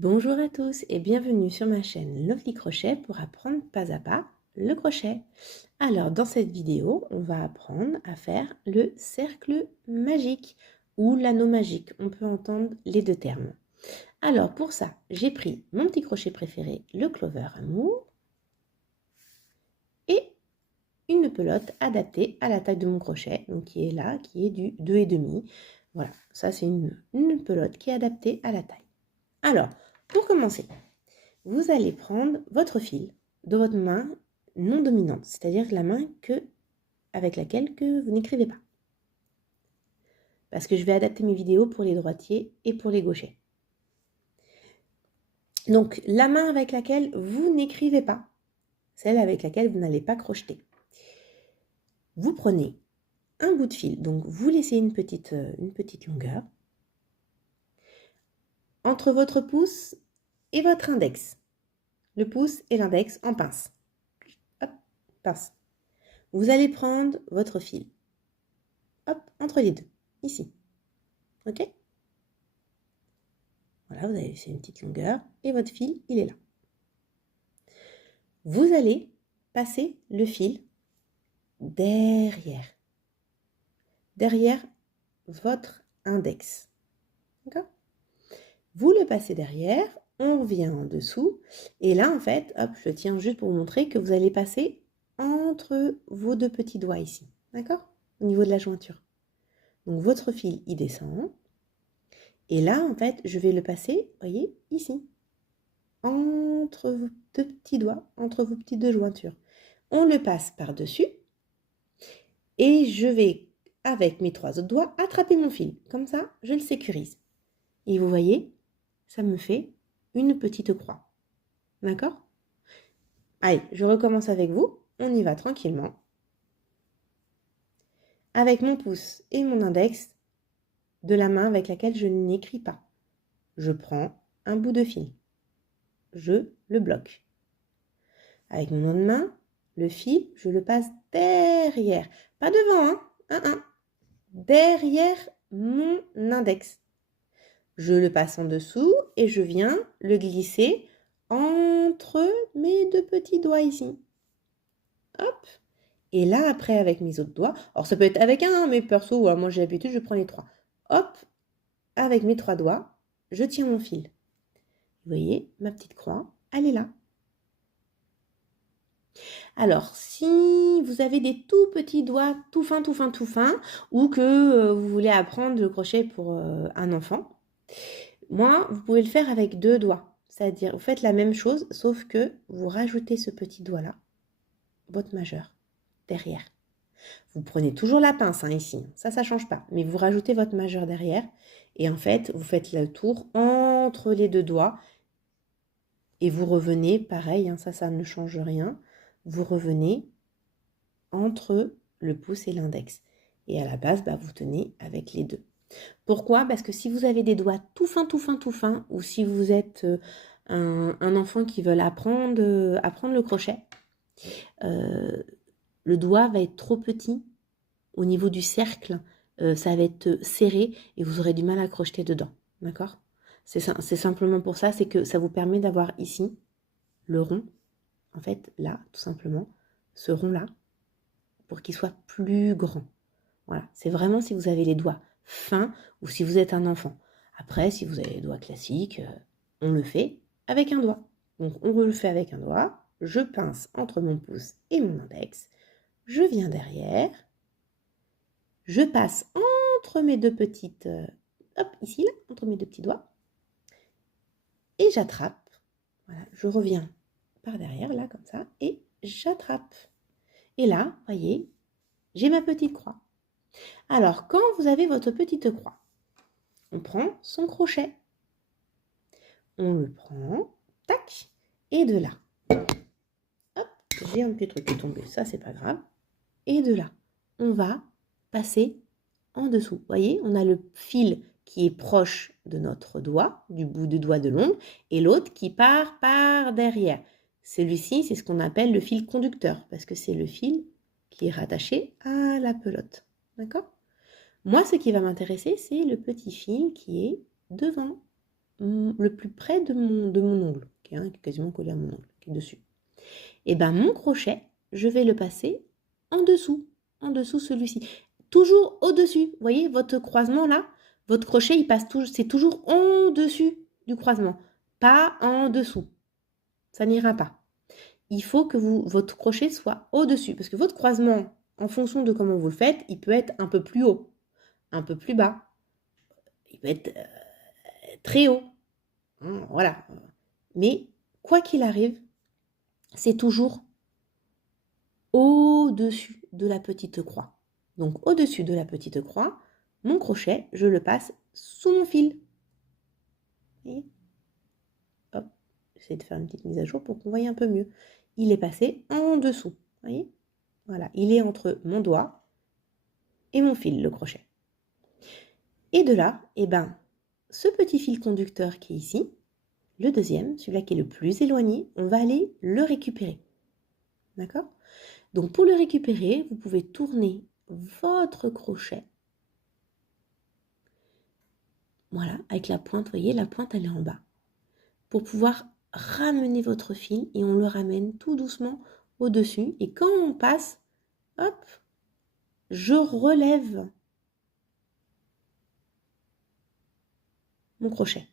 Bonjour à tous et bienvenue sur ma chaîne Lovely Crochet pour apprendre pas à pas le crochet. Alors dans cette vidéo, on va apprendre à faire le cercle magique ou l'anneau magique. On peut entendre les deux termes. Alors pour ça, j'ai pris mon petit crochet préféré, le Clover Amour, et une pelote adaptée à la taille de mon crochet, donc qui est là, qui est du 2,5. Voilà, ça c'est une pelote qui est adaptée à la taille. Alors, pour commencer, vous allez prendre votre fil de votre main non dominante, c'est-à-dire la main avec laquelle vous n'écrivez pas. Parce que je vais adapter mes vidéos pour les droitiers et pour les gauchers. Donc, la main avec laquelle vous n'écrivez pas, celle avec laquelle vous n'allez pas crocheter. Vous prenez un bout de fil, donc vous laissez une petite longueur entre votre pouce et votre index. Le pouce et l'index en pince. Hop, pince. Vous allez prendre votre fil. Hop, entre les deux, ici. Ok? Voilà, vous avez fait une petite longueur et votre fil, il est là. Vous allez passer le fil derrière votre index. D'accord? Vous le passez derrière, on revient en dessous, et là, en fait, hop, je tiens juste pour vous montrer que vous allez passer entre vos deux petits doigts ici. D'accord? Au niveau de la jointure. Donc, votre fil, il descend. Et là, en fait, je vais le passer, voyez, ici. Entre vos deux petits doigts, entre vos petites deux jointures. On le passe par-dessus et je vais, avec mes 3 autres doigts, attraper mon fil. Comme ça, je le sécurise. Et vous voyez, ça me fait une petite croix. D'accord? Allez, je recommence avec vous. On y va tranquillement. Avec mon pouce et mon index de la main avec laquelle je n'écris pas. Je prends un bout de fil. Je le bloque. Avec mon autre main, le fil, je le passe derrière. Pas devant, hein? Derrière mon index. Je le passe en dessous et je viens le glisser entre mes deux petits doigts ici. Hop. Et là, après, avec mes autres doigts, alors ça peut être avec un, mais perso, moi j'ai l'habitude, je prends les 3. Hop, avec mes 3 doigts, je tiens mon fil. Vous voyez, ma petite croix, elle est là. Alors, si vous avez des tout petits doigts tout fins, ou que vous voulez apprendre le crochet pour un enfant, moi, vous pouvez le faire avec 2 doigts. C'est-à-dire, vous faites la même chose, sauf que vous rajoutez ce petit doigt-là, votre majeur, derrière. Vous prenez toujours la pince ici, ça ne change pas, mais vous rajoutez votre majeur derrière, et en fait, vous faites le tour entre les 2 doigts, et vous revenez, pareil, ça ne change rien, vous revenez entre le pouce et l'index. Et à la base, vous tenez avec les deux. Pourquoi? Parce que si vous avez des doigts tout fins, ou si vous êtes un enfant qui veut apprendre le crochet, le doigt va être trop petit au niveau du cercle, ça va être serré et vous aurez du mal à crocheter dedans. D'accord? C'est simplement pour ça, c'est que ça vous permet d'avoir ici le rond, en fait, là, tout simplement, ce rond-là, pour qu'il soit plus grand. Voilà, c'est vraiment si vous avez les doigts fins ou si vous êtes un enfant. Après, si vous avez les doigts classiques, on le fait avec un doigt. Donc, on le fait avec un doigt. Je pince entre mon pouce et mon index. Je viens derrière. Je passe entre mes deux petites... hop, ici, là, entre mes deux petits doigts. Et j'attrape. Voilà, je reviens par derrière, là, comme ça. Et j'attrape. Et là, voyez, j'ai ma petite croix. Alors, quand vous avez votre petite croix, on prend son crochet. On le prend, tac, et de là. Hop, j'ai un petit truc qui est tombé, ça c'est pas grave. Et de là, on va passer en dessous. Vous voyez, on a le fil qui est proche de notre doigt, du bout du doigt de l'ongle, et l'autre qui part par derrière. Celui-ci, c'est ce qu'on appelle le fil conducteur, parce que c'est le fil qui est rattaché à la pelote. D'accord? Moi, ce qui va m'intéresser, c'est le petit fil qui est devant. le plus près de mon ongle, qui est quasiment collé à mon ongle, qui est dessus. Et bien mon crochet, je vais le passer en dessous celui-ci. Toujours au-dessus. Vous voyez, votre croisement là, votre crochet, il passe toujours, c'est toujours en dessus du croisement, pas en dessous. Ça n'ira pas. Il faut que votre crochet soit au-dessus, parce que votre croisement, en fonction de comment vous le faites, il peut être un peu plus haut, un peu plus bas, il peut être très haut. Voilà. Mais quoi qu'il arrive, c'est toujours au-dessus de la petite croix. Donc au-dessus de la petite croix, mon crochet, je le passe sous mon fil. Et hop, j'essaie de faire une petite mise à jour pour qu'on voie un peu mieux. Il est passé en dessous. Voyez, voilà, il est entre mon doigt et mon fil, le crochet. Et de là, ce petit fil conducteur qui est ici, le deuxième, celui-là qui est le plus éloigné, on va aller le récupérer. D'accord ? Donc pour le récupérer, vous pouvez tourner votre crochet. Voilà, avec la pointe, vous voyez, la pointe elle est en bas. Pour pouvoir ramener votre fil et on le ramène tout doucement au-dessus. Et quand on passe, hop, je relève mon crochet.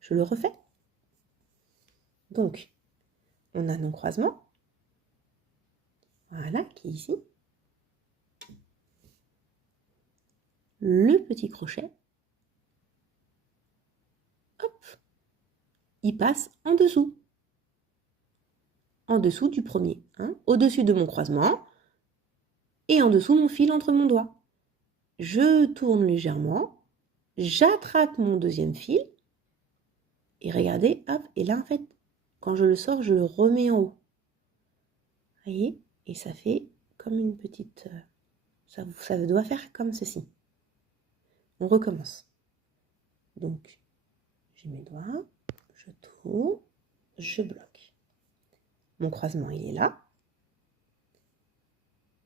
Je le refais. Donc, on a nos croisements. Voilà, qui est ici. Le petit crochet. Hop, il passe en dessous. En dessous du premier, au-dessus de mon croisement et en dessous mon fil entre mon doigt. Je tourne légèrement, j'attrape mon deuxième fil et regardez, hop, et là en fait, quand je le sors, je le remets en haut. Vous voyez? Et ça fait comme une petite... ça doit faire comme ceci. On recommence. Donc, j'ai mes doigts, je tourne, je bloque. Mon croisement, il est là.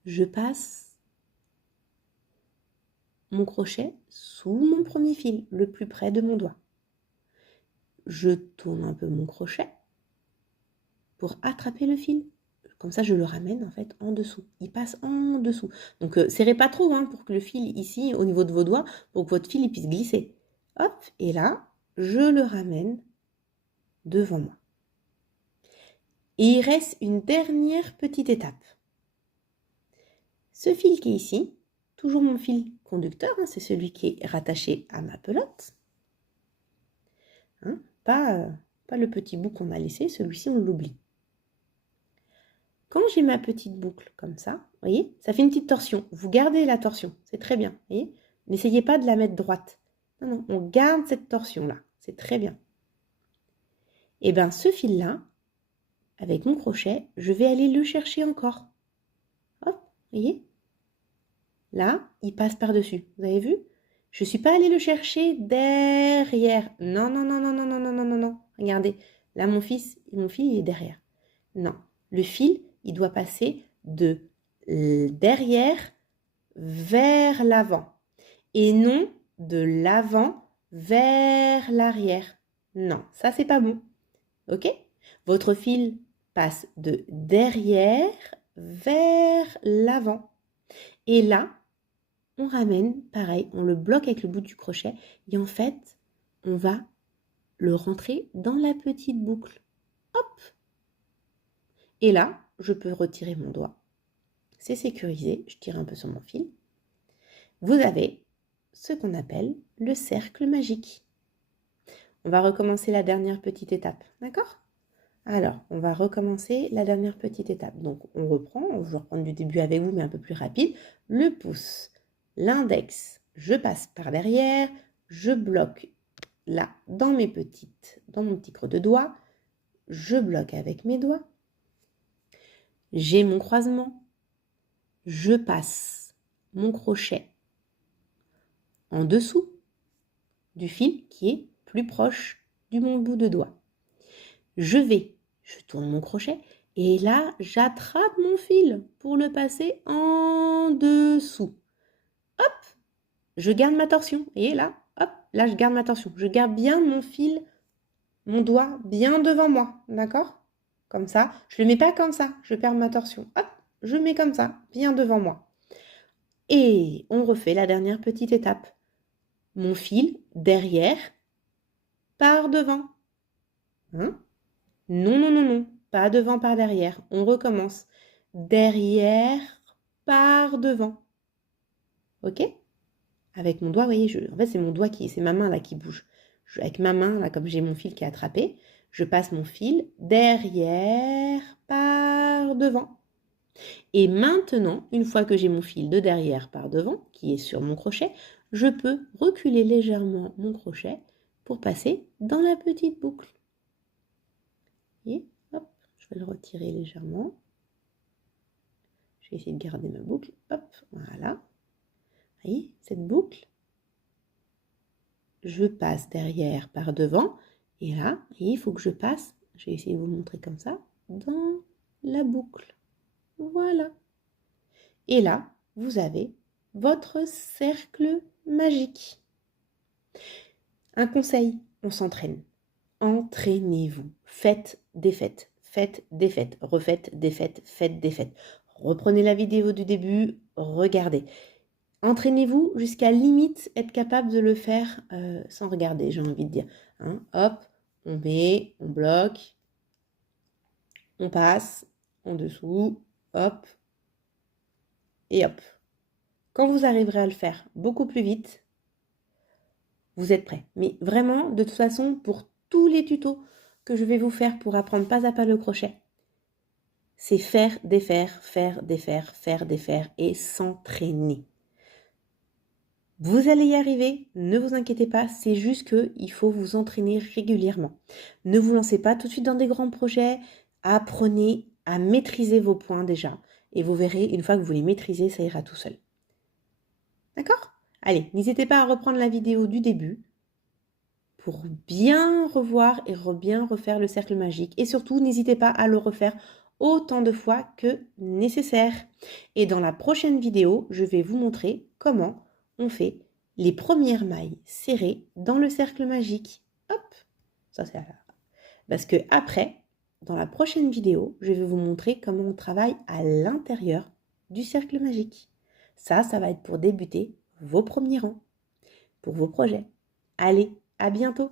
Je passe mon crochet sous mon premier fil, le plus près de mon doigt. Je tourne un peu mon crochet pour attraper le fil. Comme ça, je le ramène en fait en dessous. Il passe en dessous. Donc, serrez pas trop pour que le fil ici, au niveau de vos doigts, pour que votre fil il puisse glisser. Hop, et là, je le ramène devant moi. Et il reste une dernière petite étape. Ce fil qui est ici, toujours mon fil conducteur, c'est celui qui est rattaché à ma pelote. Pas le petit bout qu'on a laissé, celui-ci on l'oublie. Quand j'ai ma petite boucle comme ça, vous voyez, ça fait une petite torsion. Vous gardez la torsion, c'est très bien. Voyez, n'essayez pas de la mettre droite. Non, non, on garde cette torsion-là, c'est très bien. Et bien ce fil-là, avec mon crochet, je vais aller le chercher encore. Hop, vous voyez, là, il passe par-dessus. Vous avez vu? Je ne suis pas allée le chercher derrière. Non, non, non, non, non, non, non, non, non, non. Regardez, là, mon fil, il est derrière. Non, le fil, il doit passer de derrière vers l'avant. Et non de l'avant vers l'arrière. Non, ça, c'est pas bon. OK? Votre fil passe de derrière vers l'avant. Et là, on ramène, pareil, on le bloque avec le bout du crochet et en fait, on va le rentrer dans la petite boucle. Hop! Et là, je peux retirer mon doigt. C'est sécurisé, je tire un peu sur mon fil. Vous avez ce qu'on appelle le cercle magique. On va recommencer la dernière petite étape, d'accord? Alors, on va recommencer la dernière petite étape. Donc, on reprend, je vais reprendre du début avec vous, mais un peu plus rapide. Le pouce. L'index, je passe par derrière, je bloque là dans mon petit creux de doigt, je bloque avec mes doigts, j'ai mon croisement, je passe mon crochet en dessous du fil qui est plus proche du mon bout de doigt. Je tourne mon crochet et là, j'attrape mon fil pour le passer en dessous. Hop! Je garde ma torsion. Vous voyez là, hop, là, je garde ma torsion. Je garde bien mon fil, mon doigt bien devant moi, d'accord? Comme ça, je ne le mets pas comme ça, je perds ma torsion. Hop, je mets comme ça, bien devant moi. Et on refait la dernière petite étape. Mon fil derrière, par devant. Hein? Non, non, non, non, pas devant, par derrière. On recommence. Derrière, par devant. Ok? Avec mon doigt, vous voyez, en fait, c'est mon doigt c'est ma main là qui bouge. Avec ma main, là, comme j'ai mon fil qui est attrapé, je passe mon fil derrière, par devant. Et maintenant, une fois que j'ai mon fil de derrière par devant, qui est sur mon crochet, je peux reculer légèrement mon crochet pour passer dans la petite boucle. Et hop, je vais le retirer légèrement. Je vais essayer de garder ma boucle. Hop, voilà. Vous voyez, cette boucle, je passe derrière par devant. Et là, il faut que je passe, je vais essayer de vous le montrer comme ça, dans la boucle. Voilà. Et là, vous avez votre cercle magique. Un conseil, on s'entraîne. Entraînez-vous. Faites des fêtes. Faites des fêtes. Refaites des fêtes. Faites des fêtes. Reprenez la vidéo du début. Regardez. Entraînez-vous jusqu'à limite être capable de le faire sans regarder, j'ai envie de dire. Hein, hop, on met, on bloque, on passe en dessous, hop, et hop. Quand vous arriverez à le faire beaucoup plus vite, vous êtes prêt. Mais vraiment, de toute façon, pour tous les tutos que je vais vous faire pour apprendre pas à pas le crochet, c'est faire, défaire, faire, défaire, faire, défaire et s'entraîner. Vous allez y arriver, ne vous inquiétez pas, c'est juste qu'il faut vous entraîner régulièrement. Ne vous lancez pas tout de suite dans des grands projets, apprenez à maîtriser vos points déjà. Et vous verrez, une fois que vous les maîtrisez, ça ira tout seul. D'accord? Allez, n'hésitez pas à reprendre la vidéo du début pour bien revoir et bien refaire le cercle magique. Et surtout, n'hésitez pas à le refaire autant de fois que nécessaire. Et dans la prochaine vidéo, je vais vous montrer comment on fait les premières mailles serrées dans le cercle magique. Hop, ça c'est parce que après, dans la prochaine vidéo, je vais vous montrer comment on travaille à l'intérieur du cercle magique. Ça va être pour débuter vos premiers rangs, pour vos projets. Allez, à bientôt!